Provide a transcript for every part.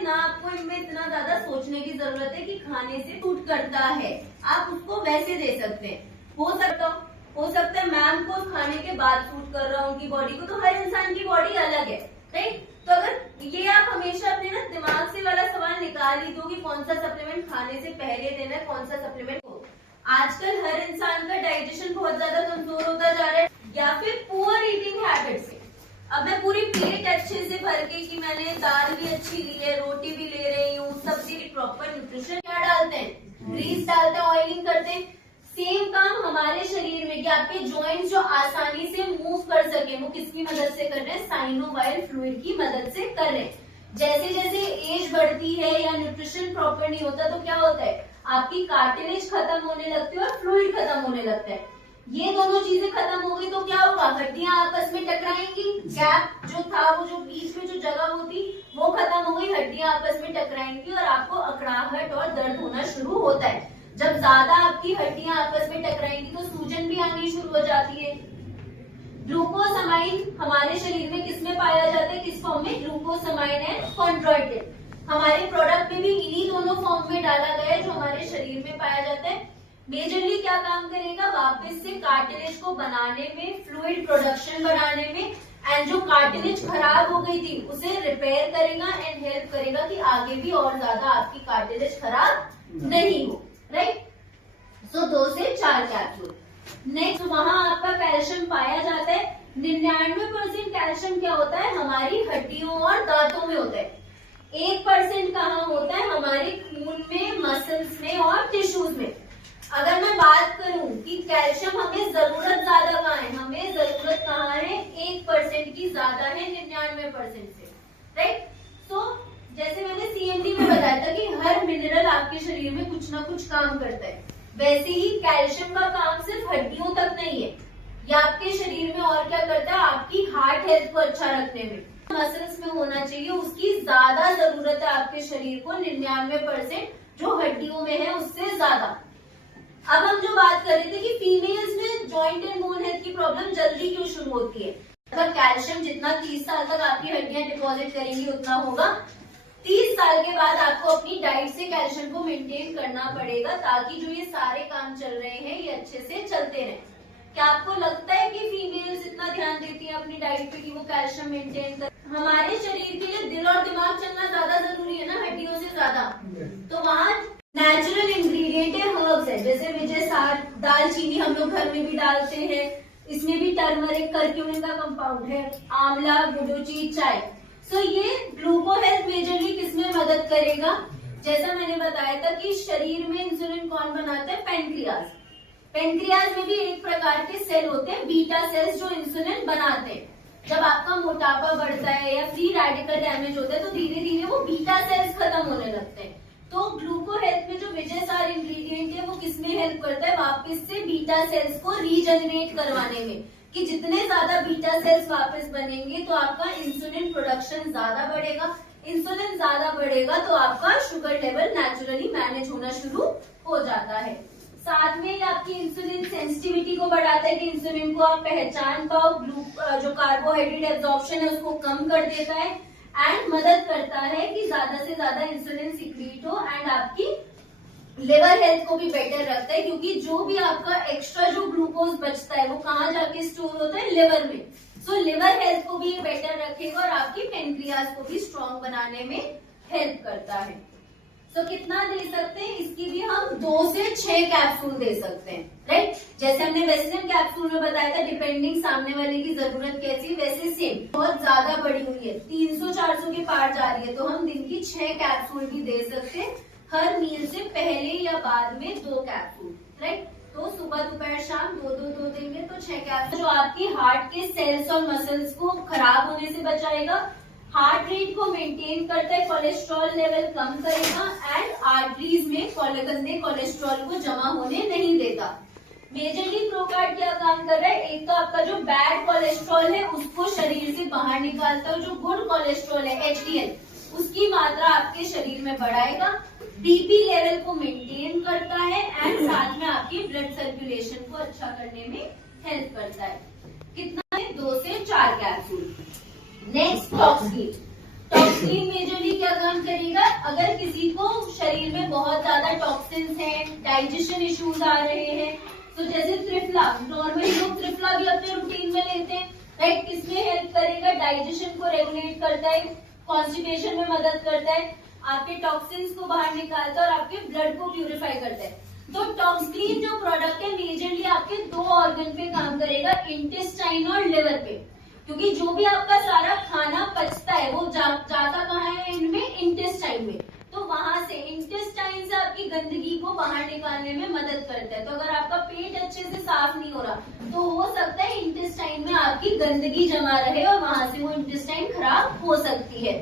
हैं ना आपको इनमें इतना ज्यादा सोचने की जरूरत है कि खाने से सूट करता है, आप उसको वैसे दे सकते हैं। हो सकता है मैम को खाने के बाद सूट कर रहा हो उनकी बॉडी को, तो हर इंसान की बॉडी अलग है, राइट। तो अगर ये आप हमेशा अपने ना दिमाग से वाला सवाल निकाल ही दो कि कौन सा सप्लीमेंट खाने से पहले देना है, कौन सा सप्लीमेंट को। आजकल हर इंसान का डाइजेशन बहुत ज्यादा कमजोर होता जा रहा है, या फिर पुअर ईटिंग हैबिट से। अब मैं पूरी प्लेट अच्छे से भर के कि मैंने दाल भी अच्छी ली है, रोटी भी ले रही हूँ, सब्जी भी प्रॉपर न्यूट्रिशन, क्या डालते हैं, ग्रीस डालते हैं, ऑयलिंग करते हैं। सेम काम हमारे शरीर में कि आपके जॉइंट्स जो आसानी से मूव कर सके, वो किसकी मदद से कर रहे हैं, साइनोवाइल फ्लूइड की मदद से कर रहे हैं। जैसे जैसे एज बढ़ती है या न्यूट्रिशन प्रॉपर नहीं होता तो क्या होता है, आपकी कार्टिलेज खत्म होने लगती है और फ्लूइड खत्म होने लगता है। ये दोनों चीजें खत्म हो गई तो क्या होगा, हड्डियां आपस में टकराएंगी, गैप जो था वो जो बीच में जो जगह होती वो खत्म हो गई, हड्डियां आपस में टकराएंगी और आपको अकड़ाहट और दर्द होना शुरू होता है। जब ज्यादा आपकी हड्डियां आपस में टकराएंगी तो सूजन भी आनी शुरू हो जाती है। ग्लूकोसामाइन हमारे शरीर में किसमें पाया जाता है, किस फॉर्म में, ग्लूकोसामाइन एंड कॉन्ड्रोइटिन। हमारे प्रोडक्ट में भी इन्हीं दोनों फॉर्म में डाला गया है जो हमारे शरीर में पाया जाता है। मेजरली क्या काम करेगा, वापस से कार्टिलेज को बनाने में, फ्लूइड प्रोडक्शन बढ़ाने में, एंड जो कार्टिलेज खराब हो गई थी उसे रिपेयर करेगा एंड हेल्प करेगा कि आगे भी और ज्यादा आपकी कार्टिलेज खराब नहीं हो, राइट। सो 2 से 4 कैप्सूल। नेक्स्ट, वहां आपका कैल्शियम पाया जाता है। 99% कैल्शियम क्या होता है, हमारी हड्डियों और दांतों में होता है। 1% कहाँ होता है, हमारे खून में, मसल्स में और टिश्यूज में। अगर मैं बात करूं कि कैल्शियम हमें जरूरत ज्यादा कहाँ है, हमें जरूरत कहाँ है, 1% की ज्यादा है 99% से, राइट। तो जैसे मैंने सीएमडी में बताया था कि हर मिनरल आपके शरीर में कुछ ना कुछ काम करता है, वैसे ही कैल्शियम का काम सिर्फ हड्डियों तक नहीं है, ये आपके शरीर में और क्या करता है, आपकी हार्ट हेल्थ को अच्छा रखने में, मसल्स में होना चाहिए, उसकी ज्यादा जरूरत है आपके शरीर को 99% जो हड्डियों में है उससे ज्यादा। अब हम जो बात कर रहे थे कि फीमेल्स में जॉइंट एंड बोन हेल्थ की प्रॉब्लम जल्दी क्यों शुरू होती है, अगर कैल्शियम जितना 30 साल तक आपकी हड्डियां डिपॉजिट करेंगी उतना होगा, 30 साल के बाद आपको अपनी डाइट से कैल्शियम को मेंटेन करना पड़ेगा ताकि जो ये सारे काम चल रहे हैं ये अच्छे से चलते रहें। क्या आपको लगता है कि फीमेल्स इतना ध्यान देती हैं अपनी डाइट पे कि वो कैल्शियम मेंटेन कर, हमारे शरीर के लिए दिल और दिमाग चलना ज्यादा जरूरी है ना हड्डियों से ज्यादा, तो वहाँ नेचुरल इंग्रेडिएंट है, हर्ब्स है, जैसे विजय सार, दालचीनी हम लोग घर में भी डालते हैं, इसमें भी टर्मरिक, कर्क्यूमिन का कंपाउंड है, आंवला, गुडुचि, चाय। सो ये ग्लूको हेल्थ मेजरली किसमें मदद करेगा, जैसा मैंने बताया था कि शरीर में इंसुलिन कौन बनाता है, पेनक्रियाज। पेनक्रियाज में भी एक प्रकार के सेल होते हैं बीटा सेल्स जो इंसुलिन बनाते हैं। जब आपका मोटापा बढ़ता है या फ्री रेडिकल डैमेज होता है तो धीरे धीरे वो बीटा सेल्स खत्म होने लगते हैं। तो ग्लूको हेल्थ में जो विजय सार इंग्रेडिएंट है वो किसमें हेल्प करता है, वापस से बीटा सेल्स को रीजनरेट करवाने में, कि जितने ज्यादा बीटा सेल्स वापस बनेंगे तो आपका इंसुलिन प्रोडक्शन ज्यादा बढ़ेगा, इंसुलिन ज्यादा बढ़ेगा तो आपका शुगर लेवल नेचुरली मैनेज होना शुरू हो जाता है। साथ में ये आपकी इंसुलिन सेंसिटिविटी को बढ़ाता है कि इंसुलिन को आप पहचान पाओ, जो कार्बोहाइड्रेट एब्जॉर्प्शन है उसको कम कर देता है एंड मदद करता है कि ज्यादा से ज्यादा इंसुलिन सिक्रीट हो, एंड आपकी लिवर हेल्थ को भी बेटर रखता है क्योंकि जो भी आपका एक्स्ट्रा जो ग्लूकोज बचता है वो कहाँ जाके स्टोर होता है, लिवर में। सो लिवर हेल्थ को भी बेटर रखेगा और आपकी पेनक्रियाज को भी स्ट्रॉन्ग बनाने में हेल्प करता है। तो कितना दे सकते हैं, इसकी भी हम 2 से 6 कैप्सूल दे सकते हैं, राइट। जैसे हमने वेस्टर्न कैप्सूल में बताया था, डिपेंडिंग सामने वाले की जरूरत कैसी, वैसे सेम बहुत ज्यादा बढ़ी हुई है, 300-400 के पार जा रही है तो हम दिन की 6 कैप्सूल भी दे सकते हैं, हर मील से पहले या बाद में 2 कैप्सूल, राइट। तो सुबह दोपहर शाम 2-2 देंगे तो 6 कैप्सूल, जो आपकी हार्ट के सेल्स और मसल्स को खराब होने से बचाएगा, हार्ट रेट को मेंटेन करता है, कोलेस्ट्रॉल लेवल कम करेगा एंड आर्टरीज में गंदे कोलेस्ट्रॉल को जमा होने नहीं देता। मेजरली प्रोकार्ड क्या काम कर रहा है, एक तो आपका जो बैड कोलेस्ट्रॉल है उसको शरीर से बाहर निकालता है, जो गुड कोलेस्ट्रॉल है एचडीएल उसकी मात्रा आपके शरीर में बढ़ाएगा, बीपी लेवल को मेंटेन करता है एंड साथ में आपकी ब्लड सर्कुलेशन को अच्छा करने में हेल्प करता है। कितना है, 2 से 4 कैप्सूल। नेक्स्ट टॉक्सलीन। टॉक्सलीन मेजरली क्या काम करेगा, टॉक्सिन्स हैं, डाइजेशन इश्यूज आ रहे हैं। तो जैसे त्रिफला, नॉर्मली लोग त्रिफला भी अपने रूटीन में लेते हैं, राइट। किसमें हेल्प करेगा? डाइजेशन को रेगुलेट करता है, कॉन्स्टिपेशन में मदद करता है, आपके टॉक्सिन्स को बाहर निकालता है और आपके ब्लड को प्यूरिफाई करता है। तो टॉक्सक्लीन जो प्रोडक्ट है मेजरली आपके 2 ऑर्गन पे काम करेगा, इंटेस्टाइन और लिवर पे, क्योंकि जो भी आपका सारा खाना पचता है वो जाता कहाँ है? इनमें, इंटेस्टाइन में। तो वहां से इंटेस्टाइन से आपकी गंदगी को बाहर निकालने में मदद करता है। तो अगर आपका पेट अच्छे से साफ नहीं हो रहा तो हो सकता है इंटेस्टाइन में आपकी गंदगी जमा रहे और वहां से वो इंटेस्टाइन खराब हो सकती है।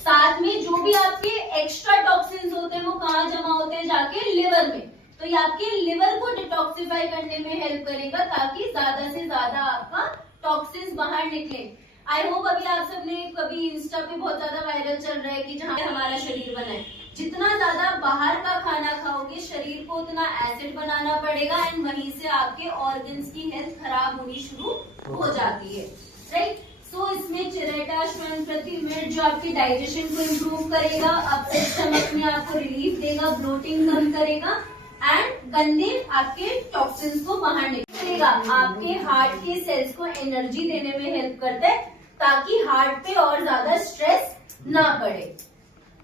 साथ में जो भी आपके एक्स्ट्रा टॉक्सिन्स होते हैं वो कहाँ जमा होते हैं? जाके लिवर में। तो ये आपके लिवर को डिटॉक्सिफाई करने में हेल्प करेगा ताकि ज्यादा से ज्यादा आपका टॉक्सिन्स बाहर निकले। आई होप अभी आप सबने कभी इंस्टा पे बहुत ज्यादा वायरल चल रहा है कि जहाँ हमारा शरीर बना है, जितना ज्यादा बाहर का खाना खाओगे शरीर को उतना एसिड बनाना पड़ेगा एंड वहीं से आपके ऑर्गन्स की हेल्थ खराब होनी शुरू हो जाती है, राइट। सो इसमें चिरेटाश्वन प्रति मिनट जो आपकी डाइजेशन को इम्प्रूव करेगा, अपसेट स्टमक में आपको रिलीफ देगा, ब्लोटिंग कम करेगा एंड गंदे आपके टॉक्सिन्स को बाहर निकालेगा। आपके हार्ट के सेल्स को एनर्जी देने में हेल्प करता है ताकि हार्ट पे और ज्यादा स्ट्रेस ना पड़े।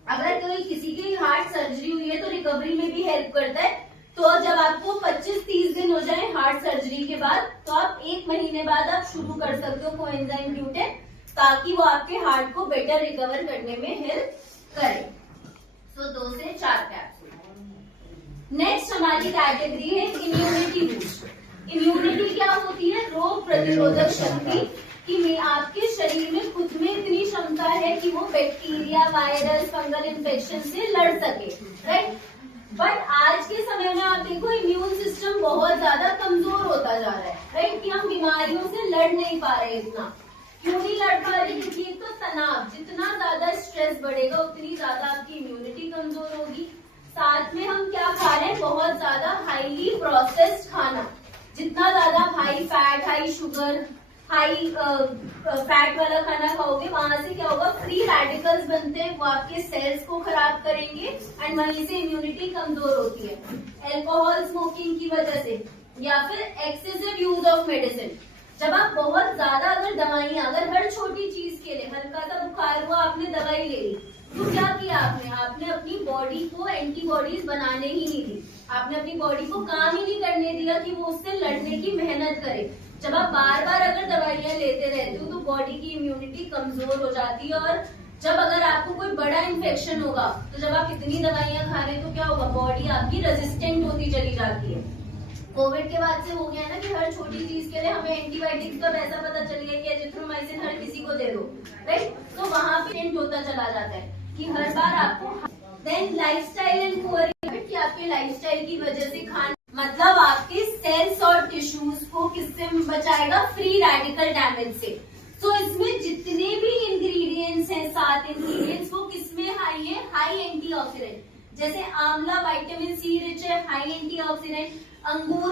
अगर कोई किसी की हार्ट सर्जरी हुई है तो रिकवरी में भी हेल्प करता है। तो जब आपको 25-30 दिन हो जाए हार्ट सर्जरी के बाद तो आप 1 महीने बाद आप शुरू कर सकते हो कोएंजाइम Q10 ताकि वो आपके हार्ट को बेटर रिकवर करने में हेल्प करे। तो 2 से 4 कैप्सूल। नेक्स्ट हमारी कैटेगरी है इम्यूनिटी बूस्ट। इम्यूनिटी क्या होती है? रोग प्रतिरोधक शक्ति, कि आपके शरीर में खुद में इतनी क्षमता है कि वो बैक्टीरिया, वायरस, फंगल इन्फेक्शन से लड़ सके, राइट। बट आज के समय में आप देखो इम्यून सिस्टम बहुत ज्यादा कमजोर होता जा रहा है, राइट, कि हम बीमारियों से लड़ नहीं पा रहे इतना। क्यों नहीं लड़ पा रहे? क्योंकि एक तो तनाव, जितना ज्यादा स्ट्रेस बढ़ेगा उतनी ज्यादा आपकी इम्यूनिटी कमजोर होगी। साथ में हम क्या खा रहे हैं? बहुत ज्यादा हाईली प्रोसेस्ड खाना, जितना ज्यादा high fat, high sugar, high fat वाला खाना खाओगे वहां से क्या होगा? फ्री रेडिकल्स बनते हैं, वो आपके सेल्स को खराब करेंगे एंड वहीं से इम्यूनिटी कमजोर होती है। अल्कोहल स्मोकिंग की वजह से या फिर एक्सेसिव यूज ऑफ मेडिसिन। जब आप बहुत ज्यादा अगर हर छोटी चीज के लिए, हल्का सा बुखार हुआ आपने दवाई ले ली, तो क्या किया आपने अपनी बॉडी को एंटीबॉडीज बनाने ही नहीं दी, आपने अपनी बॉडी को काम ही नहीं करने दिया कि वो उससे लड़ने की मेहनत करे। जब आप बार बार अगर दवाइयां लेते रहते हो तो बॉडी की इम्यूनिटी कमजोर हो जाती है और जब अगर आपको कोई बड़ा इन्फेक्शन होगा तो जब आप इतनी दवाइयां खा रहे हैं तो क्या होगा? बॉडी आपकी रेजिस्टेंट होती चली जाती है। कोविड के बाद से हो गया ना कि हर छोटी चीज के लिए हमें एंटीबायोटिक्स का ऐसा पता चल गया कि एजिथ्रोमाइसिन हर किसी को दे दो, राइट। तो वहां पे एंड होता चला जाता है कि हर बार आपको। Then lifestyle and poor habit, कि आपके लाइफस्टाइल की वजह से खाना मतलब आपके सेल्स और टिश्यूज को किससे बचाएगा? फ्री रेडिकल डैमेज से। तो इसमें जितने भी इंग्रेडिएंट्स हैं, 7 इंग्रेडिएंट्स, वो किसमें हाई है? High antioxidant. जैसे आंवला विटामिन C रिच है, हाई एंटीऑक्सीडेंट। अंगूर